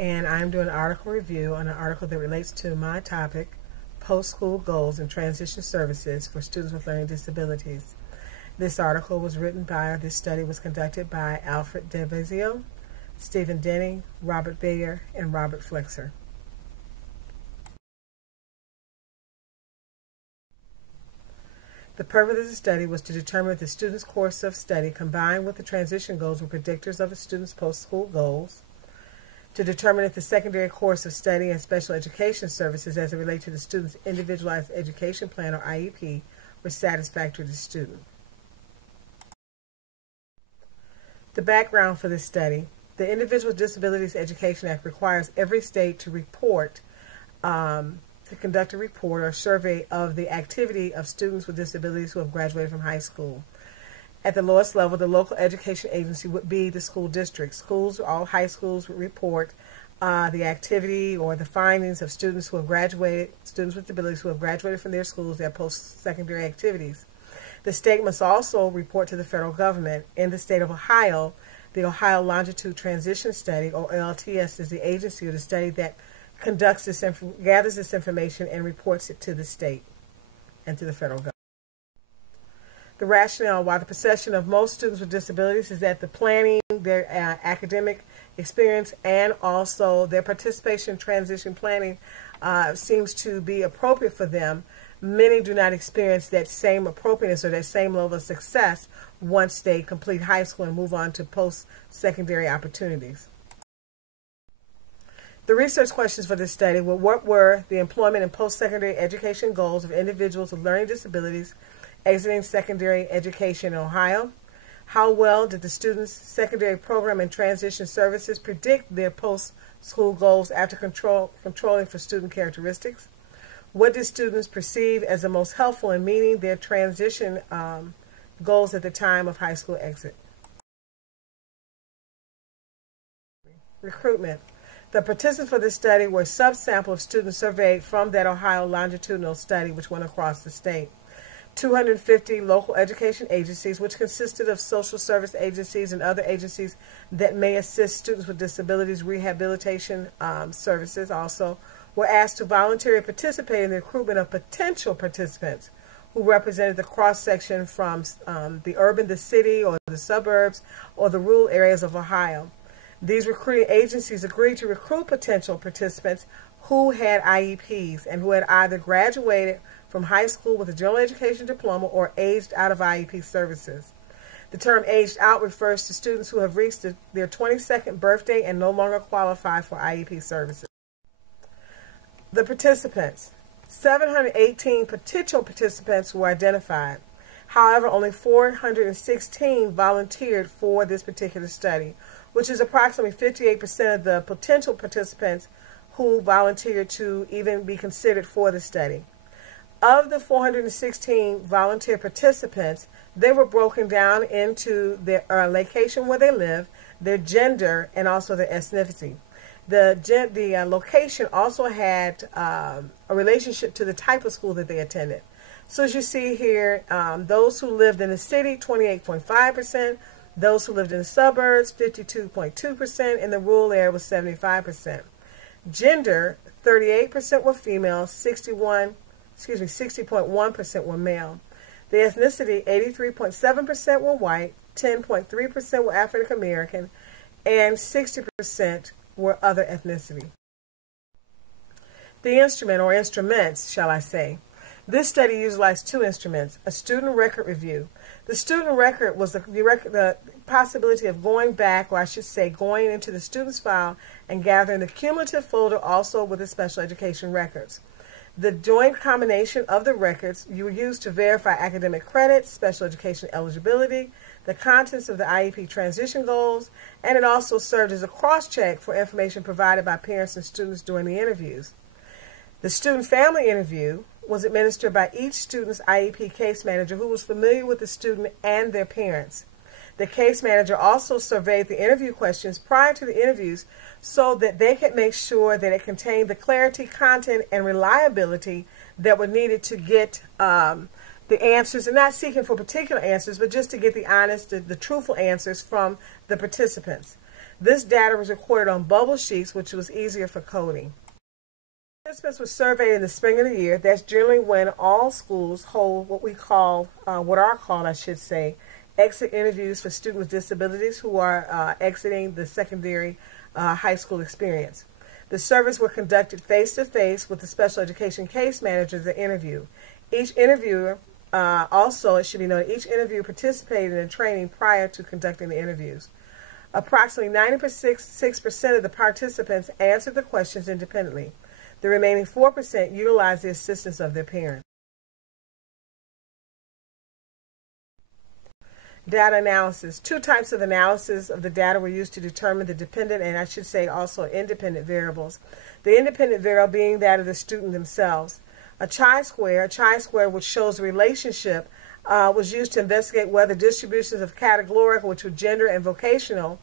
and I'm doing an article review on an article that relates to my topic, Post-School Goals and Transition Services for Students with Learning Disabilities. This article was written by, this study was conducted by Alfred DeVizio, Stephen Denny, Robert Bayer, and Robert Flexer. The purpose of the study was to determine if the student's course of study combined with the transition goals were predictors of a student's post-school goals, to determine if the secondary course of study and special education services as it relates to the student's individualized education plan or IEP were satisfactory to the student. The background for this study: the Individuals with Disabilities Education Act requires every state to conduct a report or survey of the activity of students with disabilities who have graduated from high school. At the lowest level, the local education agency would be the school district. Schools, all high schools, would report the activity or the findings of students who have graduated, students with disabilities who have graduated from their schools, their post-secondary activities. The state must also report to the federal government. In the state of Ohio, the Ohio Longitude Transition Study, or LTS, is the agency or the study that conducts this, gathers this information and reports it to the state and to the federal government. The rationale why the perception of most students with disabilities is that the planning, their academic experience, and also their participation in transition planning seems to be appropriate for them. Many do not experience that same appropriateness or that same level of success once they complete high school and move on to post-secondary opportunities. The research questions for this study were: what were the employment and post-secondary education goals of individuals with learning disabilities exiting secondary education in Ohio? How well did the students' secondary program and transition services predict their post-school goals after controlling for student characteristics? What did students perceive as the most helpful in meeting their transition goals at the time of high school exit? Recruitment. The participants for this study were a subsample of students surveyed from that Ohio longitudinal study, which went across the state. 250 local education agencies, which consisted of social service agencies and other agencies that may assist students with disabilities rehabilitation services, also were asked to voluntarily participate in the recruitment of potential participants who represented the cross-section from the city, or the suburbs, or the rural areas of Ohio. These recruiting agencies agreed to recruit potential participants who had IEPs and who had either graduated from high school with a general education diploma or aged out of IEP services. The term aged out refers to students who have reached their 22nd birthday and no longer qualify for IEP services. The participants: 718 potential participants were identified. However, only 416 volunteered for this particular study, which is approximately 58% of the potential participants who volunteered to even be considered for the study. Of the 416 volunteer participants, they were broken down into their location where they live, their gender, and also their ethnicity. The location also had a relationship to the type of school that they attended. So as you see here, those who lived in the city, 28.5%, those who lived in the suburbs, 52.2%, and the rural area was 75%. Gender, 38% were female, 60.1% were male. The ethnicity, 83.7% were white, 10.3% were African American, and 60% were other ethnicity. The instrument, or instruments, shall I say. This study utilized two instruments: a student record review. The student record was the possibility of going back, or I should say going into the student's file and gathering the cumulative folder also with the special education records. The joint combination of the records you used to verify academic credits, special education eligibility, the contents of the IEP transition goals, and it also served as a cross-check for information provided by parents and students during the interviews. The student family interview was administered by each student's IEP case manager, who was familiar with the student and their parents. The case manager also surveyed the interview questions prior to the interviews so that they could make sure that it contained the clarity, content, and reliability that were needed to get the answers, and not seeking for particular answers, but just to get the honest, the truthful answers from the participants. This data was recorded on bubble sheets, which was easier for coding. Participants were surveyed in the spring of the year. That's generally when all schools hold what are called, exit interviews for students with disabilities who are exiting the secondary high school experience. The surveys were conducted face-to-face with the special education case managers at interview. Each interviewer, also it should be noted, each interviewer participated in training prior to conducting the interviews. Approximately 96% of the participants answered the questions independently. The remaining 4% utilized the assistance of their parents. Data analysis. Two types of analysis of the data were used to determine the dependent and also independent variables. The independent variable being that of the student themselves. A chi-square which shows the relationship, was used to investigate whether distributions of categorical, which were gender and vocational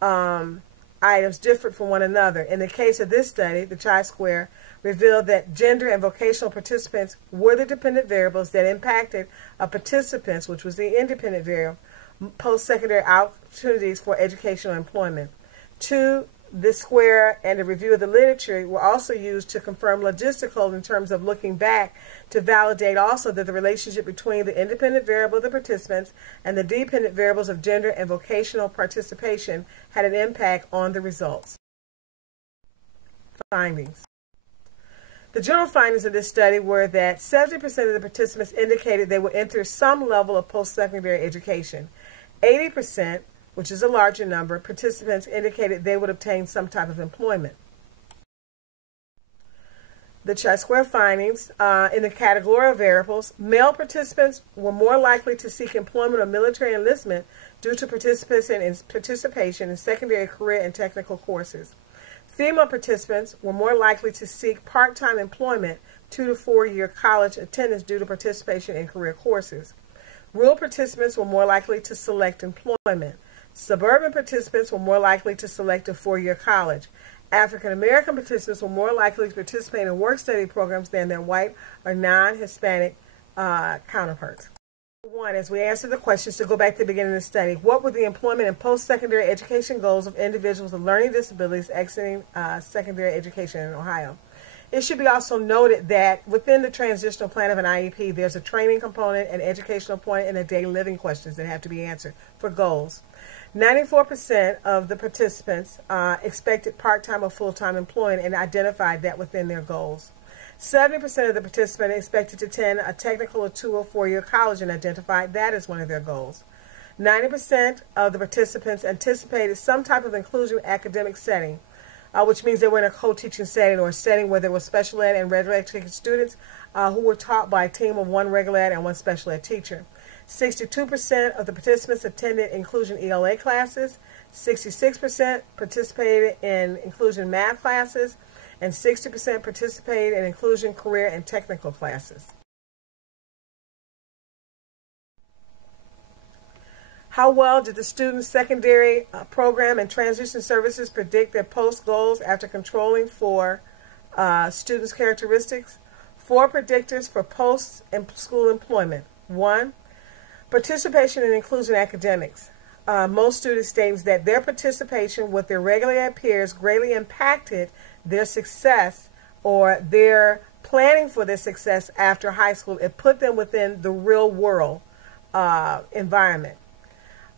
items, differed from one another. In the case of this study, the chi-square revealed that gender and vocational participants were the dependent variables that impacted participants, which was the independent variable, post-secondary opportunities for educational employment. Two, this square and a review of the literature were also used to confirm logistical in terms of looking back to validate also that the relationship between the independent variable of the participants and the dependent variables of gender and vocational participation had an impact on the results. Findings. The general findings of this study were that 70% of the participants indicated they would enter some level of post-secondary education. 80%, which is a larger number, participants indicated they would obtain some type of employment. The chi-square findings in the categorical variables, male participants were more likely to seek employment or military enlistment due to participation in secondary career and technical courses. Female participants were more likely to seek part-time employment 2 to 4 year college attendance due to participation in career courses. Rural participants were more likely to select employment. Suburban participants were more likely to select a 4-year college. African American participants were more likely to participate in work-study programs than their white or non-Hispanic counterparts. One, as we answer the questions, to go back to the beginning of the study, what were the employment and post-secondary education goals of individuals with learning disabilities exiting secondary education in Ohio? It should be also noted that within the transitional plan of an IEP, there's a training component, an educational component, and a daily living questions that have to be answered for goals. 94% of the participants expected part-time or full-time employment and identified that within their goals. 70% of the participants expected to attend a technical or 2 or 4 year college and identified that as one of their goals. 90% of the participants anticipated some type of inclusion academic setting, which means they were in a co-teaching setting or a setting where there were special ed and regular education students who were taught by a team of 1 regular ed and 1 special ed teacher. 62% of the participants attended inclusion ELA classes, 66% participated in inclusion math classes, and 60% participated in inclusion career and technical classes. How well did the students' secondary program and transition services predict their post goals after controlling for students' characteristics? 4 predictors for post-school employment. 1, participation in inclusion academics. Most students stated that their participation with their regular ed peers greatly impacted their success or their planning for their success after high school. It put them within the real world environment.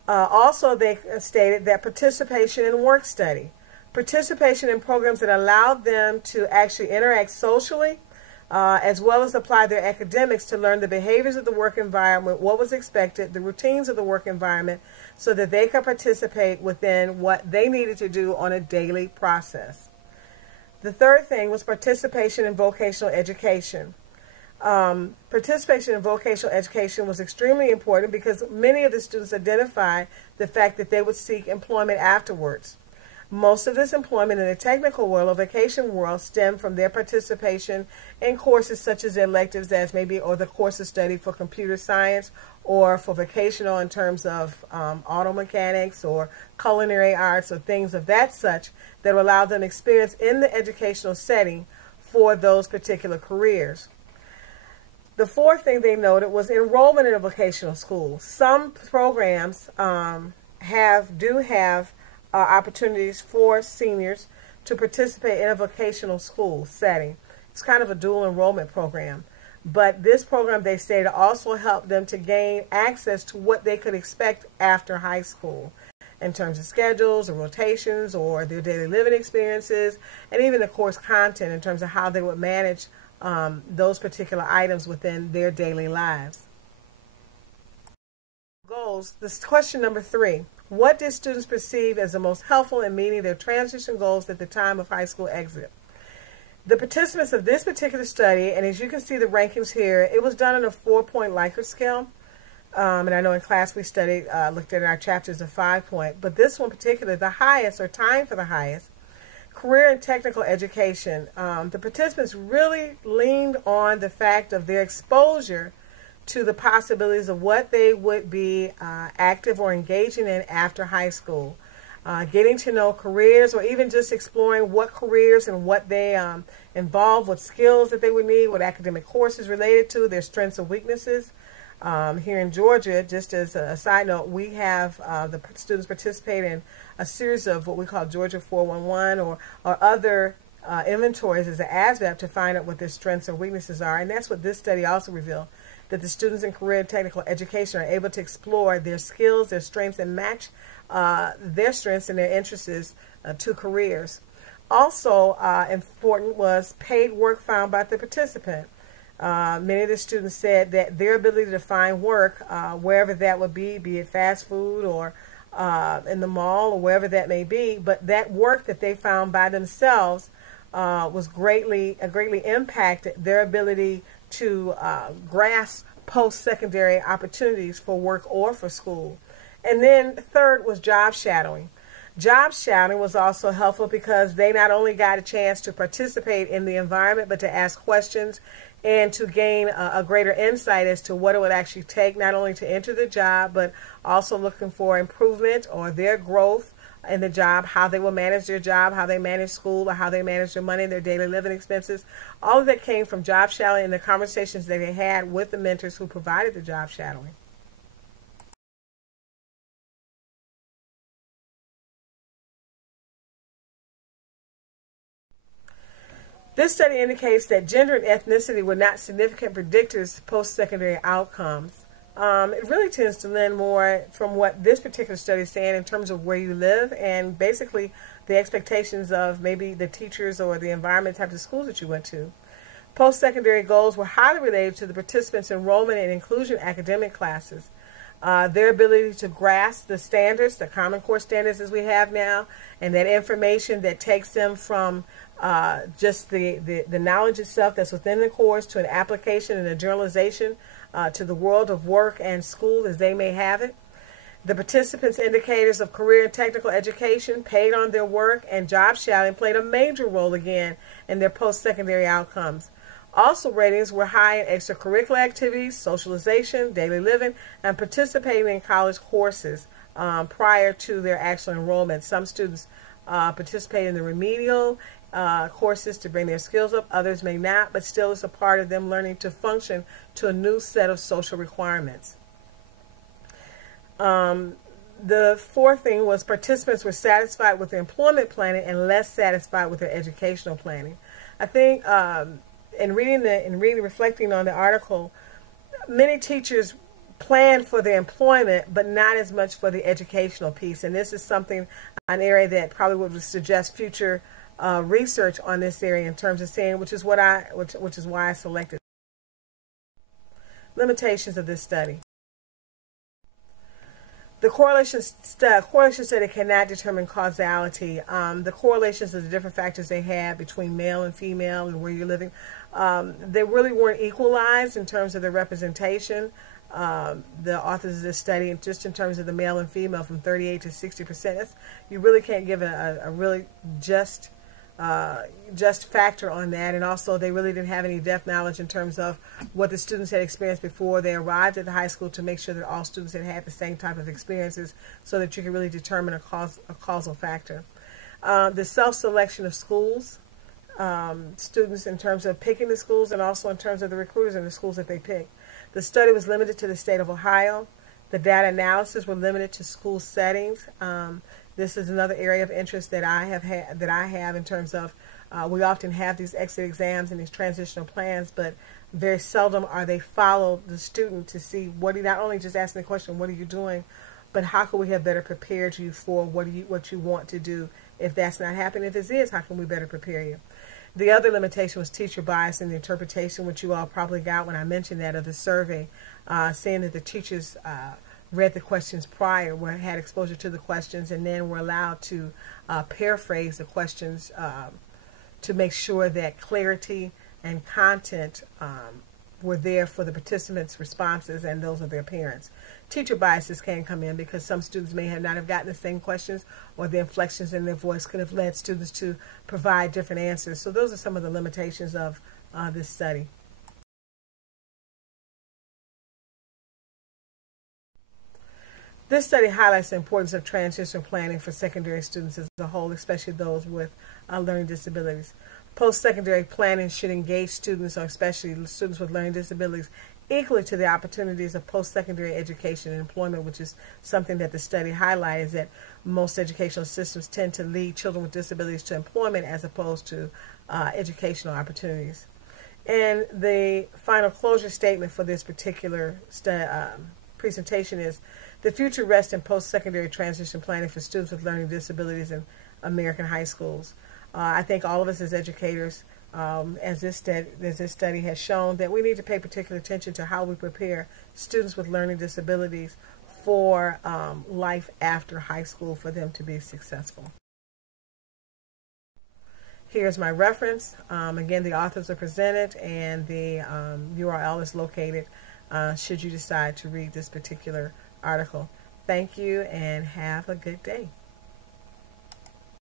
Also, they stated that participation in work study, participation in programs that allowed them to actually interact socially, as well as apply their academics to learn the behaviors of the work environment, what was expected, the routines of the work environment, so that they could participate within what they needed to do on a daily process. The third thing was participation in vocational education. Participation in vocational education was extremely important because many of the students identified the fact that they would seek employment afterwards. Most of this employment in the technical world or vocation world stemmed from their participation in courses such as electives as maybe or the course of study for computer science or for vocational in terms of auto mechanics or culinary arts or things of that such that allow them experience in the educational setting for those particular careers. The fourth thing they noted was enrollment in a vocational school. Some programs do have opportunities for seniors to participate in a vocational school setting. It's kind of a dual enrollment program. But this program, they say, to also help them to gain access to what they could expect after high school in terms of schedules or rotations or their daily living experiences, and even the course content in terms of how they would manage those particular items within their daily lives. Goals. This question number 3. What did students perceive as the most helpful in meeting their transition goals at the time of high school exit? The participants of this particular study, and as you can see the rankings here, it was done on a 4-point Likert scale. And I know in class we studied, looked at our chapters of 5-point, but this one particularly, the highest, or tying for the highest, career and technical education. The participants really leaned on the fact of their exposure to the possibilities of what they would be active or engaging in after high school. Getting to know careers, or even just exploring what careers and what they involve, what skills that they would need, what academic courses related to, their strengths and weaknesses. Here in Georgia, just as a side note, we have the students participate in a series of what we call Georgia 411 or other inventories as an ASVAB to find out what their strengths and weaknesses are. And that's what this study also revealed, that the students in career and technical education are able to explore their skills, their strengths, and match their strengths and their interests to careers. Also important was paid work found by the participant. Many of the students said that their ability to find work, wherever that would be it fast food or in the mall or wherever that may be, but that work that they found by themselves was greatly impacted their ability to grasp post-secondary opportunities for work or for school. And then third was job shadowing. Job shadowing was also helpful because they not only got a chance to participate in the environment, but to ask questions and to gain a greater insight as to what it would actually take, not only to enter the job, but also looking for improvement or their growth in the job, how they will manage their job, how they manage school, or how they manage their money, their daily living expenses. All of that came from job shadowing and the conversations that they had with the mentors who provided the job shadowing. This study indicates that gender and ethnicity were not significant predictors of post-secondary outcomes. It really tends to lend more from what this particular study is saying in terms of where you live and basically the expectations of maybe the teachers or the environment type of schools that you went to. Post-secondary goals were highly related to the participants' enrollment and inclusion academic classes. Their ability to grasp the standards, the Common Core standards as we have now, and that information that takes them from just the knowledge itself that's within the course to an application and a generalization to the world of work and school as they may have it. The participants' indicators of career and technical education, paid on their work, and job shadowing played a major role again in their post-secondary outcomes. Also, ratings were high in extracurricular activities, socialization, daily living, and participating in college courses prior to their actual enrollment. Some students participate in the remedial courses to bring their skills up. Others may not, but still it's a part of them learning to function to a new set of social requirements. The fourth thing was participants were satisfied with their employment planning and less satisfied with their educational planning. I think in reflecting on the article, many teachers plan for their employment, but not as much for the educational piece. And this is something, an area that probably would suggest future research on this area in terms of saying, which is why I selected. Limitations of this study. The correlation study cannot determine causality. The correlations of the different factors they had between male and female and where you're living, they really weren't equalized in terms of the representation. The authors of this study, just in terms of the male and female, from 38 to 60%, you really can't give a really just factor on that. And also, they really didn't have any depth knowledge in terms of what the students had experienced before they arrived at the high school to make sure that all students had had the same type of experiences so that you can really determine a causal factor. The self-selection of schools, students in terms of picking the schools and also in terms of the recruiters in the schools that they pick. The study was limited to the state of Ohio. The data analysis were limited to school settings. This is another area of interest that I have in terms of we often have these exit exams and these transitional plans, but very seldom are they follow the student to see what he, not only just asking the question, what are you doing, but how can we have better prepared you for what you want to do if that's not happening. If it is, how can we better prepare you? The other limitation was teacher bias in the interpretation, which you all probably got when I mentioned that of the survey, saying that the teachers read the questions prior, had exposure to the questions, and then were allowed to paraphrase the questions to make sure that clarity and content were there for the participants' responses and those of their parents. Teacher biases can come in because some students may not have gotten the same questions, or the inflections in their voice could have led students to provide different answers. So those are some of the limitations of this study. This study highlights the importance of transition planning for secondary students as a whole, especially those with learning disabilities. Post-secondary planning should engage students, or especially students with learning disabilities, equally to the opportunities of post-secondary education and employment, which is something that the study highlights, that most educational systems tend to lead children with disabilities to employment as opposed to educational opportunities. And the final closure statement for this particular presentation is, the future rests in post-secondary transition planning for students with learning disabilities in American high schools. I think all of us as educators, as this study has shown, that we need to pay particular attention to how we prepare students with learning disabilities for life after high school, for them to be successful. Here's my reference. Again, the authors are presented, and the URL is located should you decide to read this particular article. Thank you, and have a good day.